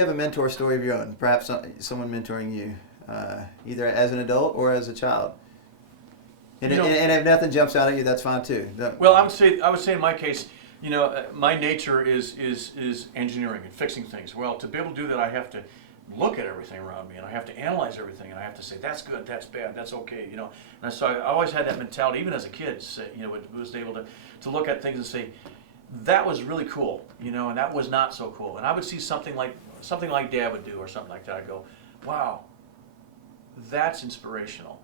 you have a mentor story of your own? Perhaps someone mentoring you, either as an adult or as a child. And, and if nothing jumps out at you, that's fine too. Well, I would say in my case, my nature is engineering and fixing things. Well, to be able to do that, I have to look at everything around me, and I have to analyze everything, and I have to say that's good, that's bad, that's okay, And so I always had that mentality, even as a kid. Was able to look at things and say that was really cool, and that was not so cool. And I would see something like Dad would do or something like that. I'd go, wow, that's inspirational.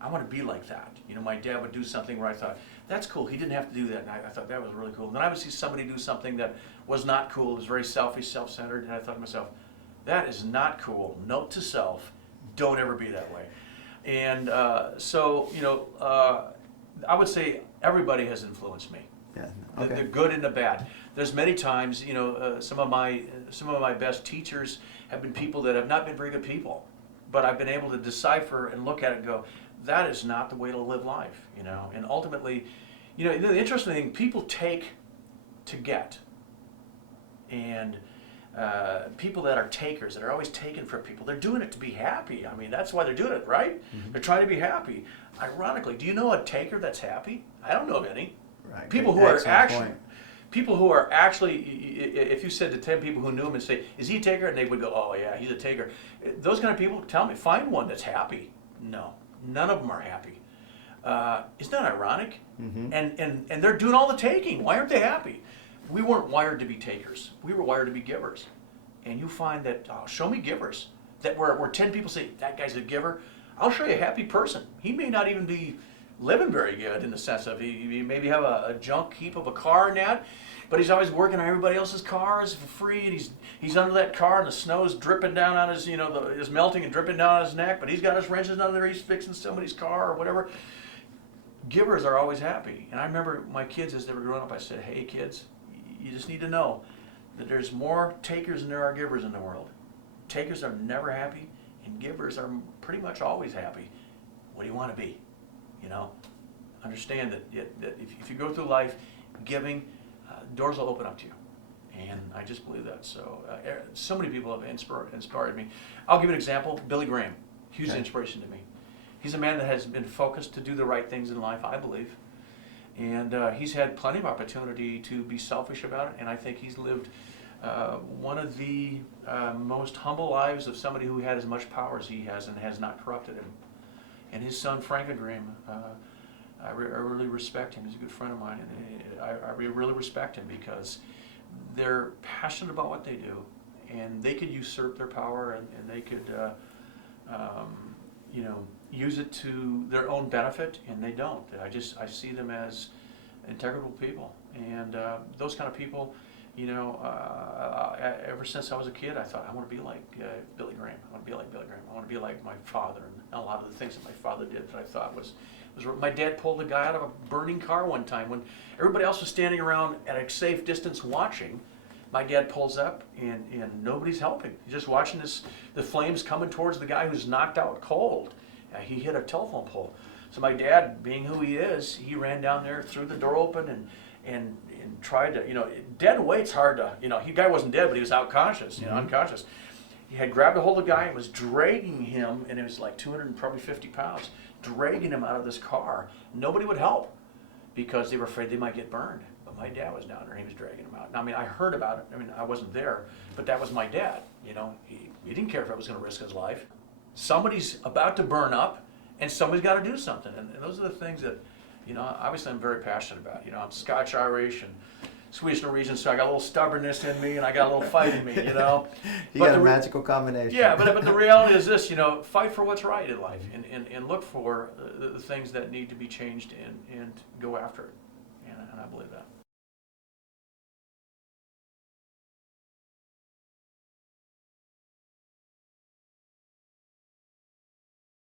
I want to be like that. My dad would do something where I thought, that's cool. He didn't have to do that. And I thought that was really cool. And then I would see somebody do something that was not cool. It was very selfish, self-centered. And I thought to myself, that is not cool. Note to self, don't ever be that way. And I would say everybody has influenced me. Yeah. Okay. The good and the bad. There's many times, some of my best teachers have been people that have not been very good people. But I've been able to decipher and look at it and go, that is not the way to live life, And ultimately, the interesting thing, people take to get. And people that are takers, that are always taking from people, they're doing it to be happy. I mean, that's why they're doing it, right? Mm-hmm. They're trying to be happy. Ironically, do you know a taker that's happy? I don't know of any. Right. People who are actually, if you said to 10 people who knew him and say, is he a taker? And they would go, oh yeah, he's a taker. Those kind of people, tell me, find one that's happy. No, none of them are happy. Isn't that ironic? Mm-hmm. And they're doing all the taking. Why aren't they happy? We weren't wired to be takers. We were wired to be givers. And you find that, show me givers. That where 10 people say, that guy's a giver, I'll show you a happy person. He may not even be living very good in the sense of he maybe have a junk heap of a car and that, but he's always working on everybody else's cars for free, and he's under that car, and the snow's dripping down on his, is melting and dripping down on his neck, but he's got his wrenches under there, he's fixing somebody's car or whatever. Givers are always happy. And I remember my kids, as they were growing up, I said, hey kids, you just need to know that there's more takers than there are givers in the world. Takers are never happy, and givers are pretty much always happy. What do you want to be? Understand that if you go through life giving, doors will open up to you. And I just believe that. So many people have inspired me. I'll give you an example. Billy Graham, huge inspiration to me. He's a man that has been focused to do the right things in life, I believe. And he's had plenty of opportunity to be selfish about it. And I think he's lived one of the most humble lives of somebody who had as much power as he has and has not corrupted him. And his son, Franklin Graham, I really respect him. He's a good friend of mine, and I really respect him because they're passionate about what they do, and they could usurp their power, and they could, use it to their own benefit, and they don't. I see them as integral people, and those kind of people. Ever since I was a kid, I thought I want to be like Billy Graham. I want to be like Billy Graham. I want to be like my father, and a lot of the things that my father did that I thought was. My dad pulled a guy out of a burning car one time when everybody else was standing around at a safe distance watching. My dad pulls up and nobody's helping. He's just watching the flames coming towards the guy who's knocked out cold. He hit a telephone pole. So my dad, being who he is, he ran down there, threw the door open, and tried to, dead weight's hard to, the guy wasn't dead, but he was unconscious, unconscious. He had grabbed a hold of the guy and was dragging him, and it was like 250 pounds, dragging him out of this car. Nobody would help because they were afraid they might get burned. But my dad was down there, and he was dragging him out. Now, I heard about it. I wasn't there, but that was my dad. He didn't care if I was going to risk his life. Somebody's about to burn up, and somebody's got to do something. And those are the things that, obviously I'm very passionate about. I'm Scotch-Irish and Swedish Norwegian, so I got a little stubbornness in me, and I got a little fight in me, You got a magical combination. Yeah, but the reality is this, fight for what's right in life, and look for the things that need to be changed, and go after it, and I believe that.